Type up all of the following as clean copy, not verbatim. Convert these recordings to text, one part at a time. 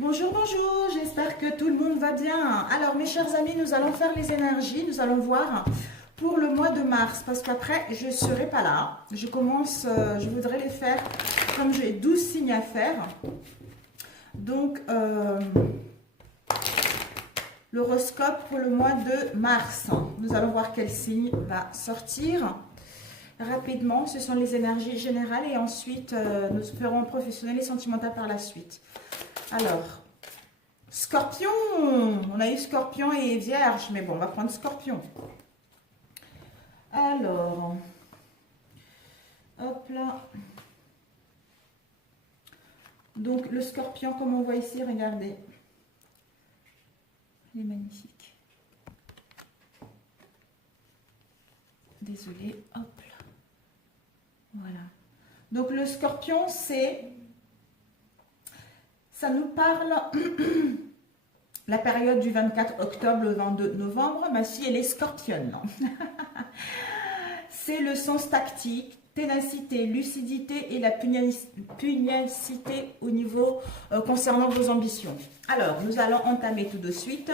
Bonjour, bonjour, j'espère que tout le monde va bien. Alors mes chers amis, nous allons faire les énergies, nous allons voir pour le mois de mars, parce qu'après je ne serai pas là. Je voudrais les faire comme j'ai 12 signes à faire. Donc l'horoscope pour le mois de mars. Nous allons voir quel signe va sortir. Rapidement, ce sont les énergies générales et ensuite nous ferons professionnel et sentimental par la suite. Alors, Scorpion, on a eu Scorpion et Vierge, mais bon, on va prendre Scorpion. Alors, hop là. Donc, le Scorpion, comme on voit ici, regardez. Il est magnifique. Désolée, hop là. Voilà. Donc, le Scorpion, ça nous parle la période du 24 octobre au 22 novembre. Ma fille, elle est scorpionne. C'est le sens tactique, ténacité, lucidité et la pugnacité au niveau concernant vos ambitions. Alors, nous allons entamer tout de suite.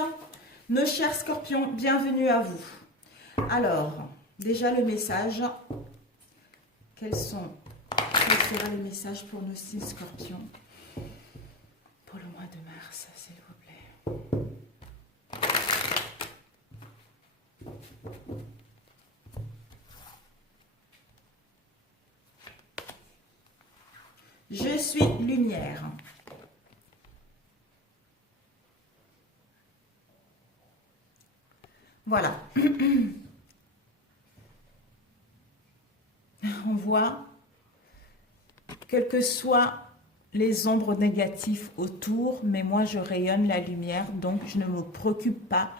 Nos chers scorpions, bienvenue à vous. Alors, déjà le message. Quel sera le message pour nos 6 scorpions pour le mois de mars, s'il vous plaît. Je suis lumière. Voilà. On voit, quelles que soient les ombres négatives autour, mais moi je rayonne la lumière, donc je ne me préoccupe pas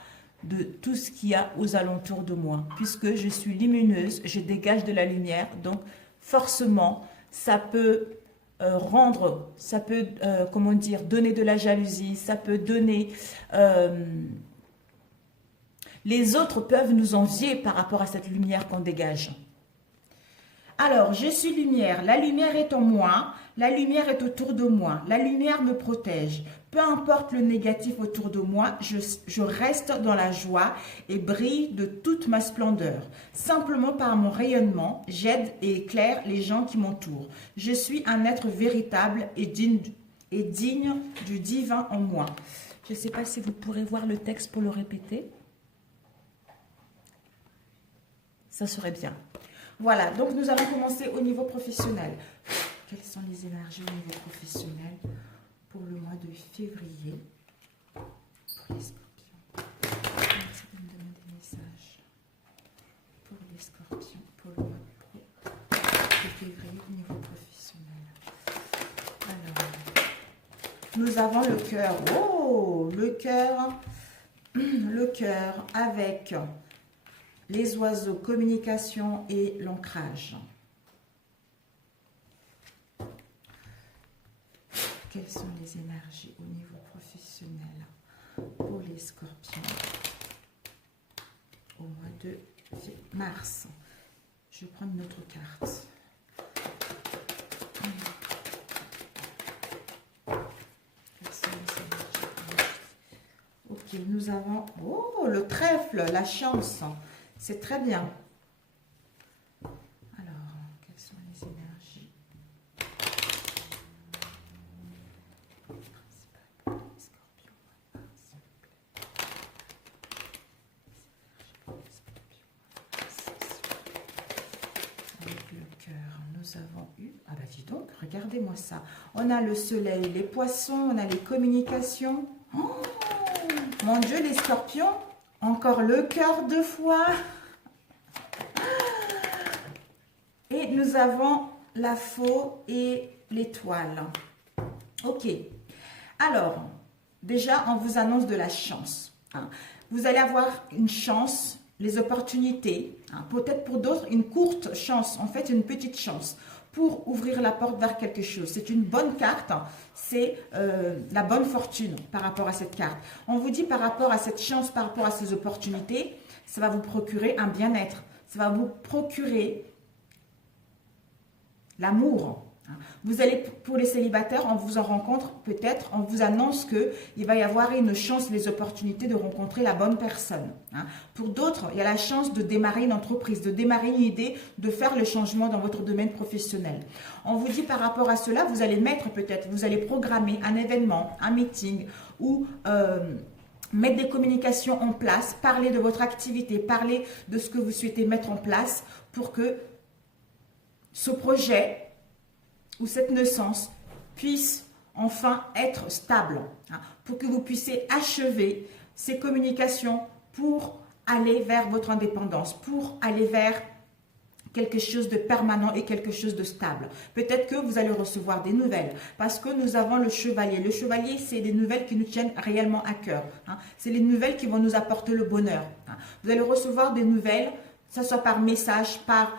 de tout ce qu'il y a aux alentours de moi, puisque je suis lumineuse, je dégage de la lumière, donc forcément ça peut comment dire, donner de la jalousie, ça peut donner, les autres peuvent nous envier par rapport à cette lumière qu'on dégage. Alors, je suis lumière, la lumière est en moi, la lumière est autour de moi, la lumière me protège. Peu importe le négatif autour de moi, je reste dans la joie et brille de toute ma splendeur. Simplement par mon rayonnement, j'aide et éclaire les gens qui m'entourent. Je suis un être véritable et digne du divin en moi. Je ne sais pas si vous pourrez voir le texte pour le répéter. Ça serait bien. Voilà, donc nous allons commencer au niveau professionnel. Quelles sont les énergies au niveau professionnel pour le mois de février pour les scorpions? Merci de me donner des messages pour les scorpions pour le mois de février au niveau professionnel. Alors, nous avons le cœur. Oh, le cœur avec les oiseaux, communication et l'ancrage. Quelles sont les énergies au niveau professionnel pour les scorpions au mois de mars? Je vais prendre une autre carte. Quelles sont les énergies? Ok, nous avons le trèfle, la chance. C'est très bien. Alors, quelles sont les énergies principales pour les scorpions? Avec le cœur, nous avons eu... Ah bah dis donc, regardez-moi ça. On a le soleil, les poissons, on a les communications. Oh, mon Dieu, les scorpions, encore le cœur 2 fois. Et nous avons la faux et l'étoile. Ok. Alors, déjà, on vous annonce de la chance. Vous allez avoir une chance, les opportunités. Peut-être pour d'autres, une courte chance. En fait, une petite chance pour ouvrir la porte vers quelque chose. C'est une bonne carte. C'est la bonne fortune par rapport à cette carte. On vous dit par rapport à cette chance, par rapport à ces opportunités, ça va vous procurer un bien-être. Ça va vous procurer l'amour. Vous allez, pour les célibataires, on vous en rencontre peut-être, on vous annonce qu'il va y avoir une chance, les opportunités de rencontrer la bonne personne. Pour d'autres, il y a la chance de démarrer une entreprise, de démarrer une idée, de faire le changement dans votre domaine professionnel. On vous dit par rapport à cela, vous allez mettre peut-être, vous allez programmer un événement, un meeting ou mettre des communications en place, parler de votre activité, parler de ce que vous souhaitez mettre en place pour que ce projet ou cette naissance puisse enfin être stable, pour que vous puissiez achever ces communications pour aller vers votre indépendance, pour aller vers quelque chose de permanent et quelque chose de stable. Peut-être que vous allez recevoir des nouvelles, parce que nous avons le chevalier. Le chevalier, c'est des nouvelles qui nous tiennent réellement à cœur. C'est les nouvelles qui vont nous apporter le bonheur. Vous allez recevoir des nouvelles, que ce soit par message, par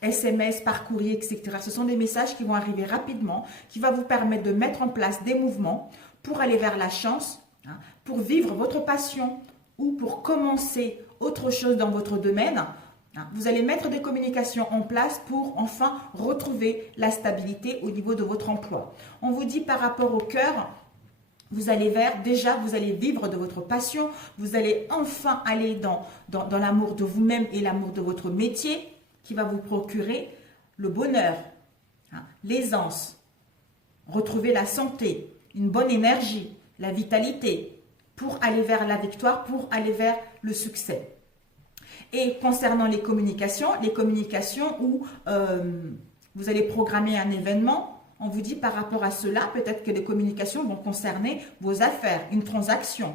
SMS, par courrier, etc. Ce sont des messages qui vont arriver rapidement, qui vont vous permettre de mettre en place des mouvements pour aller vers la chance, pour vivre votre passion ou pour commencer autre chose dans votre domaine. Vous allez mettre des communications en place pour enfin retrouver la stabilité au niveau de votre emploi. On vous dit par rapport au cœur, vous allez vous allez vivre de votre passion, vous allez enfin aller dans l'amour de vous-même et l'amour de votre métier, qui va vous procurer le bonheur, l'aisance, retrouver la santé, une bonne énergie, la vitalité, pour aller vers la victoire, pour aller vers le succès. Et concernant les communications où vous allez programmer un événement, on vous dit par rapport à cela, peut-être que les communications vont concerner vos affaires, une transaction.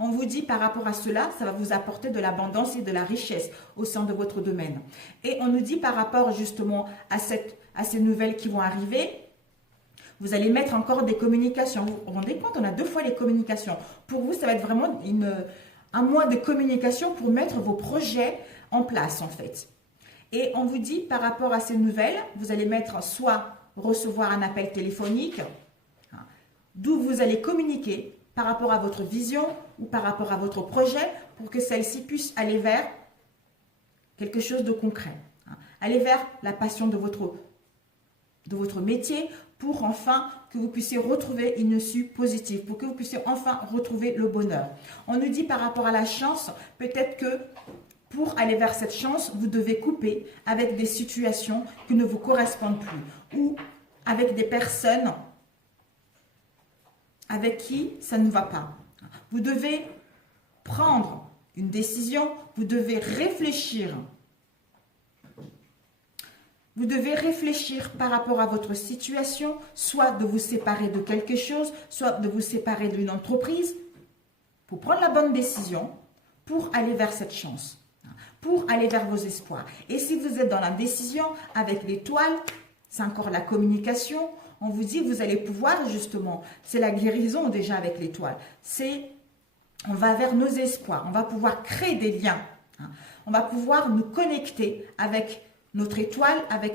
On vous dit par rapport à cela, ça va vous apporter de l'abondance et de la richesse au sein de votre domaine. Et on nous dit par rapport justement à ces nouvelles qui vont arriver, vous allez mettre encore des communications. Vous vous rendez compte, on a 2 fois les communications. Pour vous, ça va être vraiment un mois de communication pour mettre vos projets en place en fait. Et on vous dit par rapport à ces nouvelles, vous allez mettre soit recevoir un appel téléphonique, d'où vous allez communiquer par rapport à votre vision ou par rapport à votre projet pour que celle-ci puisse aller vers quelque chose de concret. Aller vers la passion de votre métier pour enfin que vous puissiez retrouver une issue positive, pour que vous puissiez enfin retrouver le bonheur. On nous dit par rapport à la chance, peut-être que pour aller vers cette chance, vous devez couper avec des situations qui ne vous correspondent plus ou avec des personnes avec qui ça ne va pas. Vous devez prendre une décision, vous devez réfléchir. Vous devez réfléchir par rapport à votre situation, soit de vous séparer de quelque chose, soit de vous séparer d'une entreprise, pour prendre la bonne décision, pour aller vers cette chance, pour aller vers vos espoirs. Et si vous êtes dans la décision avec l'étoile, c'est encore la communication. On vous dit que vous allez pouvoir justement, c'est la guérison déjà avec l'étoile. On va vers nos espoirs, on va pouvoir créer des liens. On va pouvoir nous connecter avec notre étoile, avec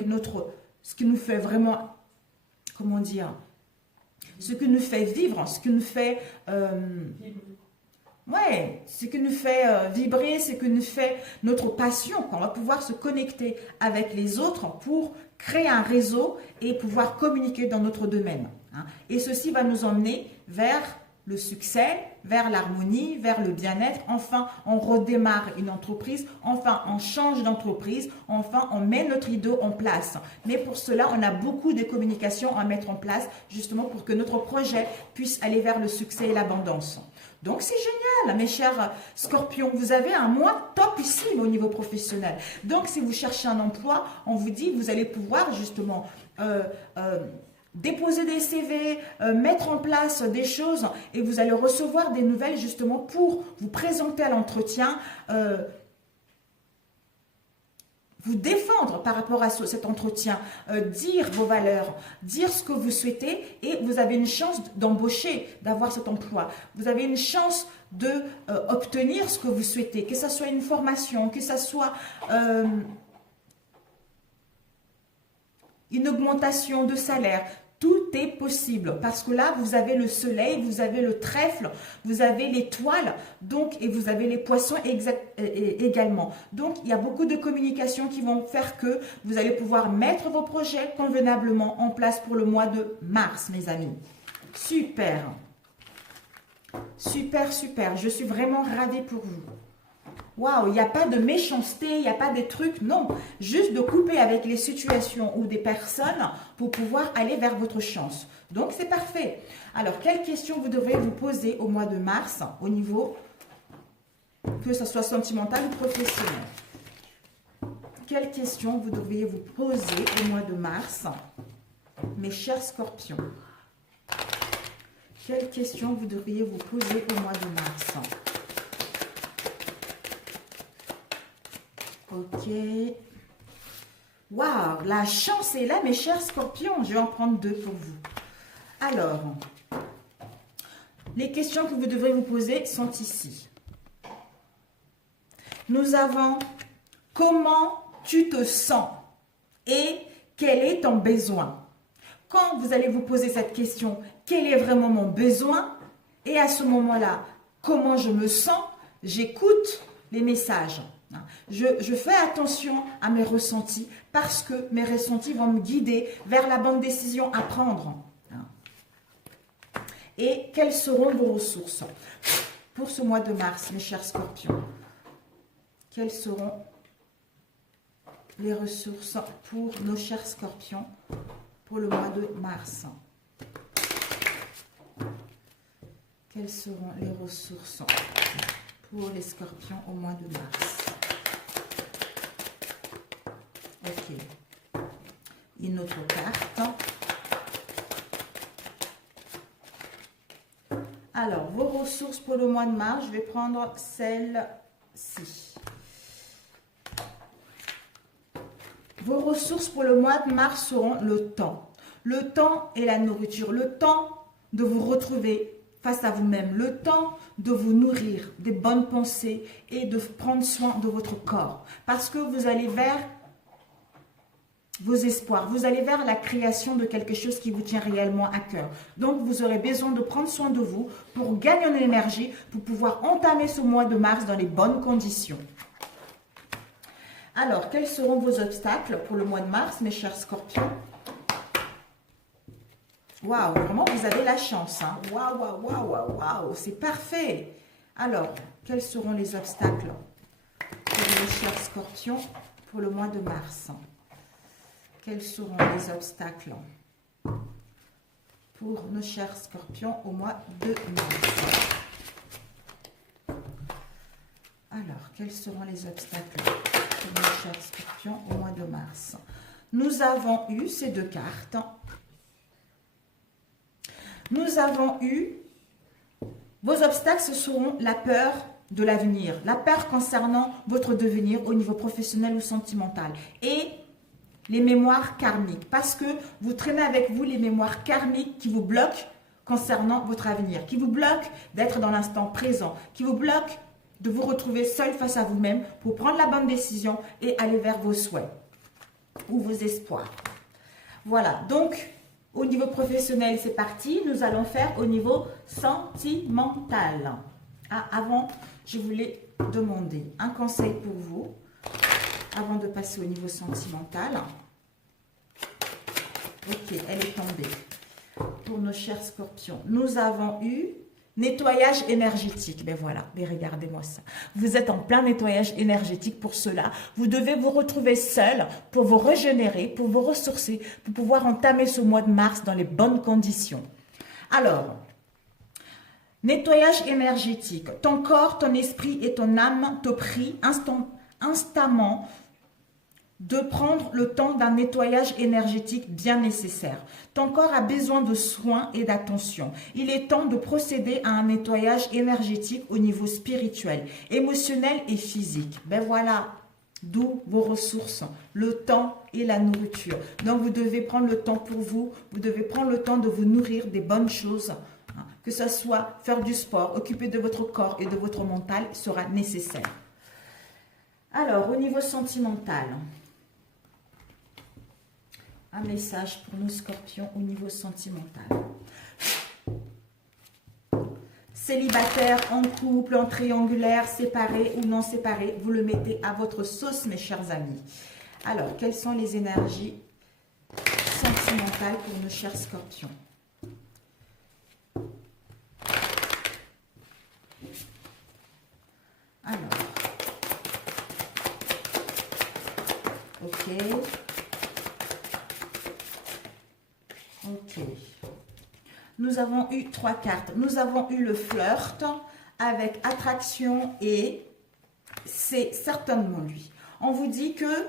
ce qui nous fait vraiment, comment dire, ce qui nous fait vivre, ce qui nous fait, ce qui nous fait vibrer, ce qui nous fait notre passion. On va pouvoir se connecter avec les autres pour créer un réseau et pouvoir communiquer dans notre domaine. Et ceci va nous emmener vers le succès, vers l'harmonie, vers le bien-être. Enfin, on redémarre une entreprise. Enfin, on change d'entreprise. Enfin, on met notre idée en place. Mais pour cela, on a beaucoup de communications à mettre en place, justement pour que notre projet puisse aller vers le succès et l'abondance. Donc, c'est génial, mes chers scorpions. Vous avez un mois topissime au niveau professionnel. Donc, si vous cherchez un emploi, on vous dit que vous allez pouvoir justement déposer des CV, mettre en place des choses et vous allez recevoir des nouvelles justement pour vous présenter à l'entretien, vous défendre par rapport à cet entretien, dire vos valeurs, dire ce que vous souhaitez et vous avez une chance d'embaucher, d'avoir cet emploi. Vous avez une chance de obtenir ce que vous souhaitez, que ce soit une formation, que ce soit une augmentation de salaire. Tout est possible parce que là, vous avez le soleil, vous avez le trèfle, vous avez l'étoile, donc, et vous avez les poissons également. Donc, il y a beaucoup de communications qui vont faire que vous allez pouvoir mettre vos projets convenablement en place pour le mois de mars, mes amis. Super. Super, super. Je suis vraiment ravie pour vous. Waouh, il n'y a pas de méchanceté, il n'y a pas des trucs, non. Juste de couper avec les situations ou des personnes pour pouvoir aller vers votre chance. Donc, c'est parfait. Alors, quelles questions vous devrez vous poser au mois de mars au niveau, que ce soit sentimental ou professionnel? Quelles questions vous devriez vous poser au mois de mars, mes chers scorpions? Quelles questions vous devriez vous poser au mois de mars? Ok. Waouh, la chance est là, mes chers scorpions. Je vais en prendre 2 pour vous. Alors, les questions que vous devrez vous poser sont ici. Nous avons comment tu te sens et quel est ton besoin. Quand vous allez vous poser cette question, quel est vraiment mon besoin? Et à ce moment-là, comment je me sens? J'écoute les messages. Je fais attention à mes ressentis parce que mes ressentis vont me guider vers la bonne décision à prendre. Et quelles seront vos ressources pour ce mois de mars, mes chers scorpions? Quelles seront les ressources pour nos chers scorpions pour le mois de mars? Quelles seront les ressources pour les scorpions au mois de mars? Ok. Une autre carte. Alors, vos ressources pour le mois de mars, je vais prendre celle-ci. Vos ressources pour le mois de mars seront le temps. Le temps et la nourriture. Le temps de vous retrouver face à vous-même. Le temps de vous nourrir des bonnes pensées et de prendre soin de votre corps. Parce que vous allez vers vos espoirs. Vous allez vers la création de quelque chose qui vous tient réellement à cœur. Donc, vous aurez besoin de prendre soin de vous pour gagner en énergie, pour pouvoir entamer ce mois de mars dans les bonnes conditions. Alors, quels seront vos obstacles pour le mois de mars, mes chers scorpions? Waouh, vraiment, vous avez la chance. Hein? Waouh, waouh, waouh, waouh, waouh, c'est parfait. Alors, quels seront les obstacles pour mes chers scorpions pour le mois de mars? Quels seront les obstacles pour nos chers scorpions au mois de mars? Alors, quels seront les obstacles pour nos chers scorpions au mois de mars? Nous avons eu ces 2 cartes. Nous avons eu, vos obstacles, ce seront la peur de l'avenir, la peur concernant votre devenir au niveau professionnel ou sentimental. Et les mémoires karmiques, parce que vous traînez avec vous les mémoires karmiques qui vous bloquent concernant votre avenir, qui vous bloquent d'être dans l'instant présent, qui vous bloquent de vous retrouver seul face à vous-même pour prendre la bonne décision et aller vers vos souhaits ou vos espoirs. Voilà, donc au niveau professionnel, c'est parti. Nous allons faire au niveau sentimental. Ah, avant, je voulais demander un conseil pour vous. Avant de passer au niveau sentimental. Ok, elle est tombée. Pour nos chers scorpions, nous avons eu nettoyage énergétique. Ben voilà, mais regardez-moi ça. Vous êtes en plein nettoyage énergétique pour cela. Vous devez vous retrouver seul pour vous régénérer, pour vous ressourcer, pour pouvoir entamer ce mois de mars dans les bonnes conditions. Alors, nettoyage énergétique. Ton corps, ton esprit et ton âme te prient instamment de prendre le temps d'un nettoyage énergétique bien nécessaire. Ton corps a besoin de soins et d'attention. Il est temps de procéder à un nettoyage énergétique au niveau spirituel, émotionnel et physique. Ben voilà, d'où vos ressources, le temps et la nourriture. Donc vous devez prendre le temps pour vous, vous devez prendre le temps de vous nourrir des bonnes choses. Que ce soit faire du sport, occuper de votre corps et de votre mental sera nécessaire. Alors, au niveau sentimental, Un message pour nos scorpions au niveau sentimental. Célibataire, en couple, en triangulaire, séparé ou non séparé, vous le mettez à votre sauce, mes chers amis. Alors, quelles sont les énergies sentimentales pour nos chers scorpions? Alors, ok. Ok. Nous avons eu 3 cartes. Nous avons eu le flirt avec attraction et c'est certainement lui. On vous dit que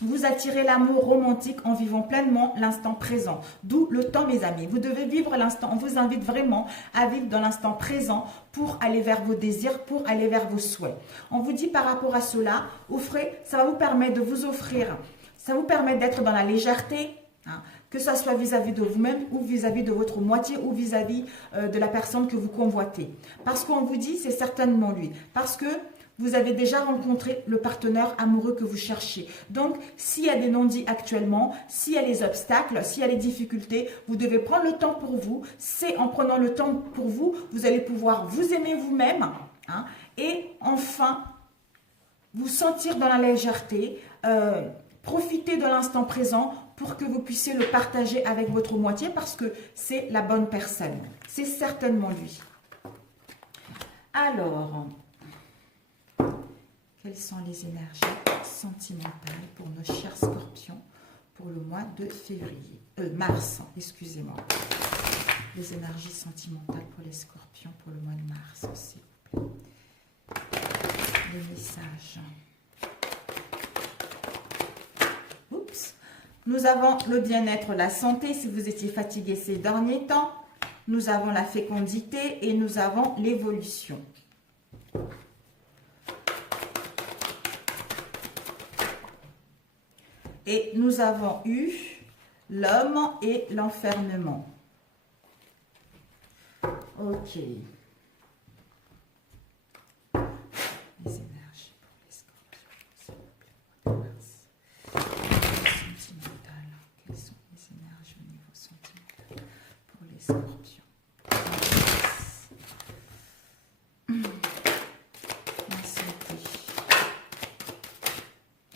vous attirez l'amour romantique en vivant pleinement l'instant présent. D'où le temps, mes amis. Vous devez vivre l'instant. On vous invite vraiment à vivre dans l'instant présent pour aller vers vos désirs, pour aller vers vos souhaits. On vous dit par rapport à cela, offrez, ça va vous permettre de vous offrir, ça vous permet d'être dans la légèreté, hein, que ce soit vis-à-vis de vous-même ou vis-à-vis de votre moitié ou vis-à-vis de la personne que vous convoitez. Parce qu'on vous dit, c'est certainement lui. Parce que vous avez déjà rencontré le partenaire amoureux que vous cherchez. Donc, s'il y a des non-dits actuellement, s'il y a les obstacles, s'il y a les difficultés, vous devez prendre le temps pour vous. C'est en prenant le temps pour vous, vous allez pouvoir vous aimer vous-même, hein, et enfin, vous sentir dans la légèreté, profiter de l'instant présent pour que vous puissiez le partager avec votre moitié parce que c'est la bonne personne. C'est certainement lui. Alors, quelles sont les énergies sentimentales pour nos chers scorpions pour le mois de février, mars, excusez-moi. Les énergies sentimentales pour les scorpions pour le mois de mars, s'il vous plaît. Les messages. Oups. Nous avons le bien-être, la santé, si vous étiez fatigué ces derniers temps. Nous avons la fécondité et nous avons l'évolution. Et nous avons eu l'homme et l'enfermement. Ok. Les énergies pour les scorpions, s'il vous plaît, au mois de mars. Sentimental. Quelles sont les énergies au niveau sentimental pour les scorpions? La santé.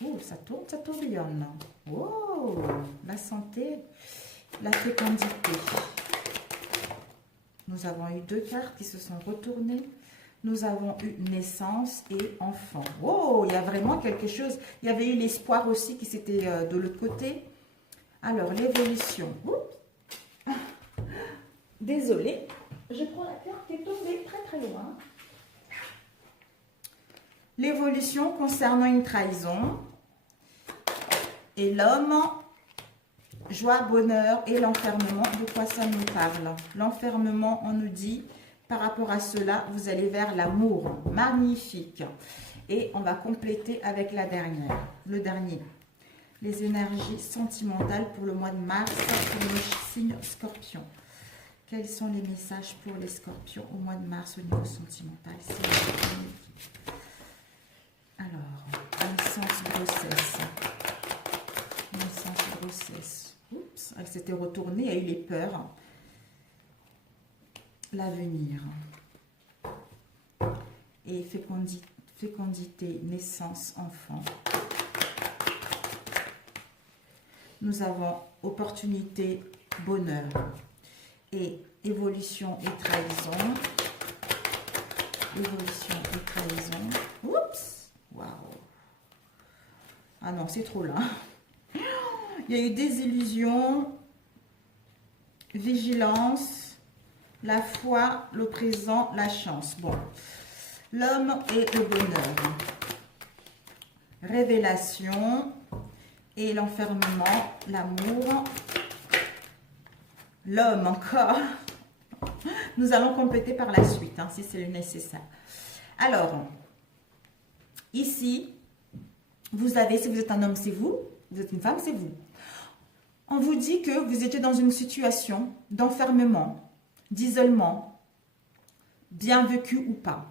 Oh, ça tourne, ça tourbillonne. Oh, la santé, la fécondité. Nous avons eu 2 cartes qui se sont retournées. Nous avons eu naissance et enfant. Oh, il y a vraiment quelque chose. Il y avait eu l'espoir aussi qui s'était de l'autre côté. Alors, l'évolution. Désolée, je prends la carte qui est tombée très très loin. L'évolution concernant une trahison. Et l'homme, joie, bonheur et l'enfermement, de quoi ça nous parle? L'enfermement, on nous dit, par rapport à cela, vous allez vers l'amour. Magnifique. Et on va compléter avec la dernière, le dernier. Les énergies sentimentales pour le mois de mars pour le signe scorpion. Quels sont les messages pour les scorpions au mois de mars au niveau sentimental? Alors, naissance, grossesse. Naissance, grossesse. Oups, elle s'était retournée, elle a eu les peurs. L'avenir. Et fécondité, naissance, enfant. Nous avons opportunité, bonheur. Et évolution et trahison. Évolution et trahison. Oups, waouh. Ah non, c'est trop là. Il y a eu des illusions, vigilance, la foi, le présent, la chance. Bon, l'homme et le bonheur. Révélation et l'enfermement, l'amour. L'homme encore. Nous allons compléter par la suite, hein, si c'est nécessaire. Alors, ici, vous avez, si vous êtes un homme, c'est vous. Vous êtes une femme, c'est vous. On vous dit que vous étiez dans une situation d'enfermement, d'isolement, bien vécu ou pas.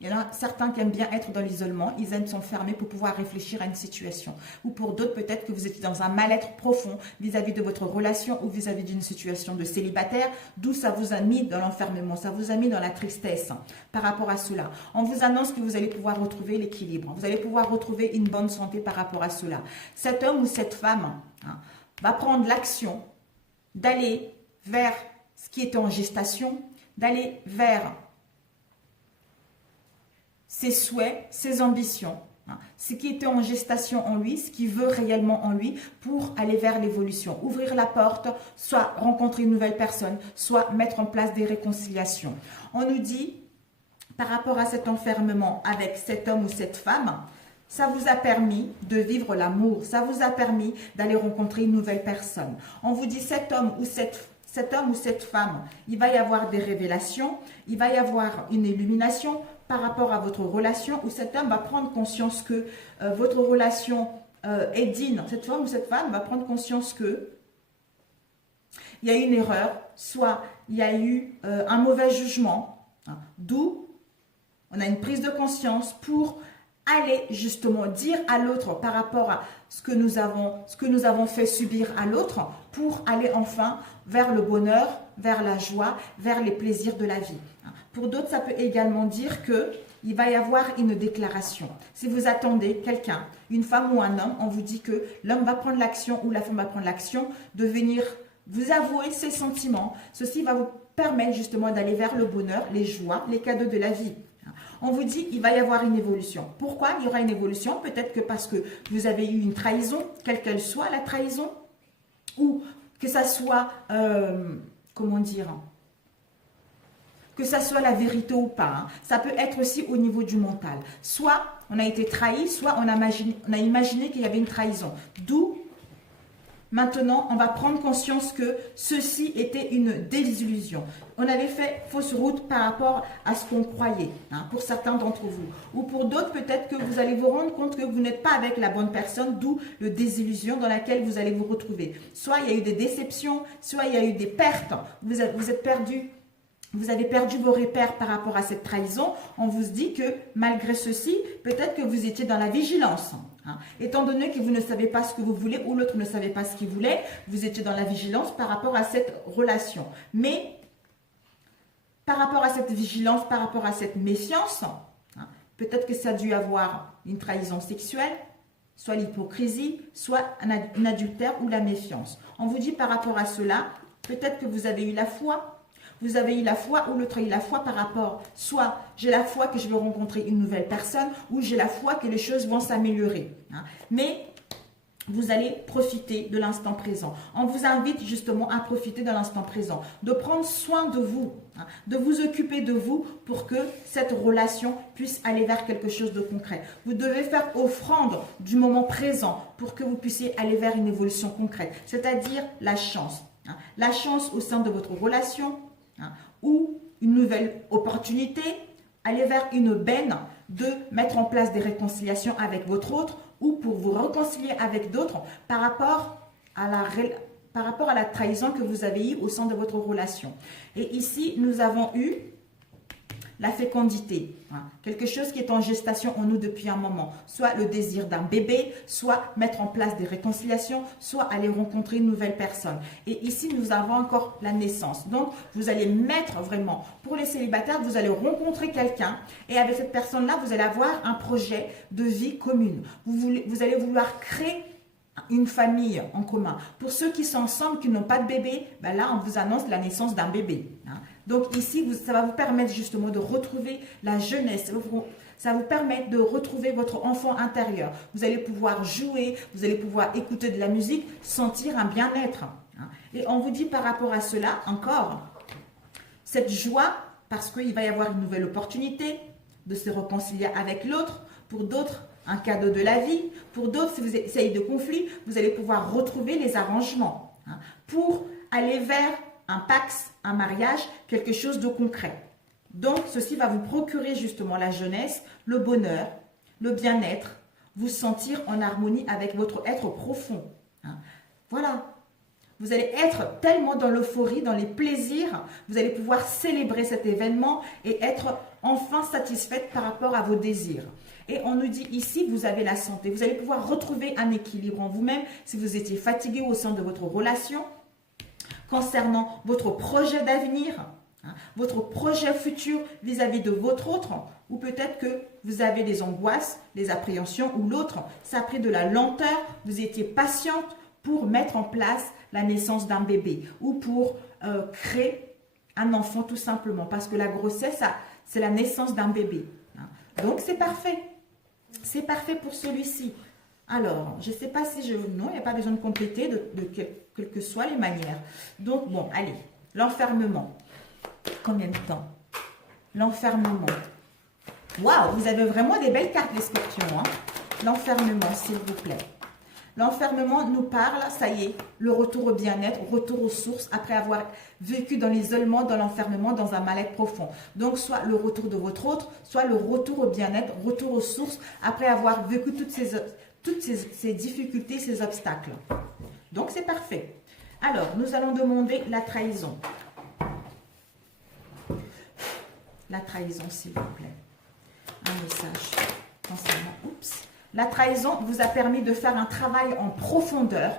Il y en a certains qui aiment bien être dans l'isolement, ils aiment s'enfermer pour pouvoir réfléchir à une situation. Ou pour d'autres, peut-être que vous étiez dans un mal-être profond vis-à-vis de votre relation ou vis-à-vis d'une situation de célibataire, d'où ça vous a mis dans l'enfermement, ça vous a mis dans la tristesse par rapport à cela. On vous annonce que vous allez pouvoir retrouver l'équilibre, vous allez pouvoir retrouver une bonne santé par rapport à cela. Cet homme ou cette femme va prendre l'action d'aller vers ce qui est en gestation, d'aller vers ses souhaits, ses ambitions, ce qui était en gestation en lui, ce qu'il veut réellement en lui pour aller vers l'évolution. Ouvrir la porte, soit rencontrer une nouvelle personne, soit mettre en place des réconciliations. On nous dit, par rapport à cet enfermement avec cet homme ou cette femme, ça vous a permis de vivre l'amour, ça vous a permis d'aller rencontrer une nouvelle personne. On vous dit cet homme ou cette femme, il va y avoir des révélations, il va y avoir une illumination par rapport à votre relation, où cet homme va prendre conscience que votre relation est digne. Cette femme ou cette femme va prendre conscience que il y a eu une erreur, soit il y a eu un mauvais jugement, d'où on a une prise de conscience pour aller justement dire à l'autre par rapport à ce que nous avons fait subir à l'autre, pour aller enfin vers le bonheur, vers la joie, vers les plaisirs de la vie. Pour d'autres, ça peut également dire qu'il va y avoir une déclaration. Si vous attendez quelqu'un, une femme ou un homme, on vous dit que l'homme va prendre l'action ou la femme va prendre l'action de venir vous avouer ses sentiments. Ceci va vous permettre justement d'aller vers le bonheur, les joies, les cadeaux de la vie. On vous dit qu'il va y avoir une évolution. Pourquoi il y aura une évolution? Peut-être que parce que vous avez eu une trahison, quelle qu'elle soit la trahison, ou que ça soit, comment dire, que ça soit la vérité ou pas. Ça peut être aussi au niveau du mental. Soit on a été trahi, soit on a imaginé qu'il y avait une trahison. D'où, maintenant, on va prendre conscience que ceci était une désillusion. On avait fait fausse route par rapport à ce qu'on croyait, pour certains d'entre vous. Ou pour d'autres, peut-être que vous allez vous rendre compte que vous n'êtes pas avec la bonne personne, d'où le désillusion dans laquelle vous allez vous retrouver. Soit il y a eu des déceptions, soit il y a eu des pertes, vous êtes perdu. Vous avez perdu vos repères par rapport à cette trahison. On vous dit que malgré ceci, peut-être que vous étiez dans la vigilance. Étant donné que vous ne savez pas ce que vous voulez ou l'autre ne savait pas ce qu'il voulait, vous étiez dans la vigilance par rapport à cette relation. Mais par rapport à cette vigilance, par rapport à cette méfiance, peut-être que ça a dû avoir une trahison sexuelle, soit l'hypocrisie, soit un adultère ou la méfiance. On vous dit par rapport à cela, peut-être que vous avez eu la foi. Vous avez eu la foi ou l'autre a eu la foi par rapport, soit j'ai la foi que je vais rencontrer une nouvelle personne ou j'ai la foi que les choses vont s'améliorer. Mais vous allez profiter de l'instant présent. On vous invite justement à profiter de l'instant présent, de prendre soin de vous, de vous occuper de vous pour que cette relation puisse aller vers quelque chose de concret. Vous devez faire offrande du moment présent pour que vous puissiez aller vers une évolution concrète, c'est-à-dire la chance. La chance au sein de votre relation, ou une nouvelle opportunité, aller vers une aubaine de mettre en place des réconciliations avec votre autre ou pour vous réconcilier avec d'autres par rapport à la trahison que vous avez eue au sein de votre relation. Et ici, nous avons eu la fécondité, quelque chose qui est en gestation en nous depuis un moment, soit le désir d'un bébé, soit mettre en place des réconciliations, soit aller rencontrer une nouvelle personne. Et ici, nous avons encore la naissance. Donc, vous allez mettre vraiment, pour les célibataires, vous allez rencontrer quelqu'un et avec cette personne-là, vous allez avoir un projet de vie commune. Vous allez vouloir créer une famille en commun. Pour ceux qui sont ensemble, qui n'ont pas de bébé, ben là, on vous annonce la naissance d'un bébé. Donc ici, ça va vous permettre justement de retrouver la jeunesse. Ça vous permet de retrouver votre enfant intérieur. Vous allez pouvoir jouer, vous allez pouvoir écouter de la musique, sentir un bien-être. Et on vous dit par rapport à cela, encore, cette joie, parce qu'il va y avoir une nouvelle opportunité de se réconcilier avec l'autre. Pour d'autres, un cadeau de la vie. Pour d'autres, si vous essayez de conflit, vous allez pouvoir retrouver les arrangements pour aller vers un pax, un mariage, quelque chose de concret. Donc, ceci va vous procurer justement la jeunesse, le bonheur, le bien-être, vous sentir en harmonie avec votre être profond. Voilà. Vous allez être tellement dans l'euphorie, dans les plaisirs, vous allez pouvoir célébrer cet événement et être enfin satisfaite par rapport à vos désirs. Et on nous dit ici, vous avez la santé. Vous allez pouvoir retrouver un équilibre en vous-même si vous étiez fatigué au sein de votre relation, concernant votre projet d'avenir, votre projet futur vis-à-vis de votre autre, ou peut-être que vous avez des angoisses, des appréhensions, ou l'autre, ça a pris de la lenteur, vous étiez patiente pour mettre en place la naissance d'un bébé, ou pour créer un enfant tout simplement, parce que la grossesse, c'est la naissance d'un bébé. Donc c'est parfait. C'est parfait pour celui-ci. Alors, je ne sais pas si je... Non, il n'y a pas besoin de compléter de quelles que soient les manières. Donc, bon, allez. L'enfermement. Combien de temps? L'enfermement. Waouh, vous avez vraiment des belles cartes, les scorpions. Hein? L'enfermement, s'il vous plaît. L'enfermement nous parle, ça y est, le retour au bien-être, retour aux sources, après avoir vécu dans l'isolement, dans l'enfermement, dans un mal-être profond. Donc, soit le retour de votre autre, soit le retour au bien-être, retour aux sources, après avoir vécu toutes ces difficultés, ces obstacles. Donc, c'est parfait. Alors, nous allons demander la trahison. La trahison, s'il vous plaît. Un message concernant... Oups. La trahison vous a permis de faire un travail en profondeur,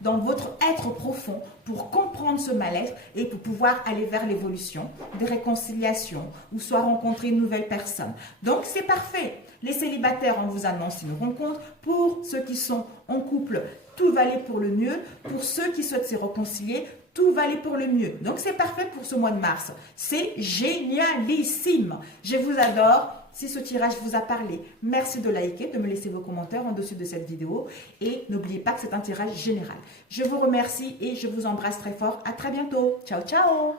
dans votre être profond, pour comprendre ce mal-être et pour pouvoir aller vers l'évolution, des réconciliations, ou soit rencontrer une nouvelle personne. Donc, c'est parfait. Les célibataires, on vous annonce une rencontre. Pour ceux qui sont en couple, tout va aller pour le mieux. Pour ceux qui souhaitent se réconcilier, tout va aller pour le mieux. Donc, c'est parfait pour ce mois de mars. C'est génialissime. Je vous adore. Si ce tirage vous a parlé, merci de liker, de me laisser vos commentaires en dessous de cette vidéo. Et n'oubliez pas que c'est un tirage général. Je vous remercie et je vous embrasse très fort. À très bientôt. Ciao, ciao.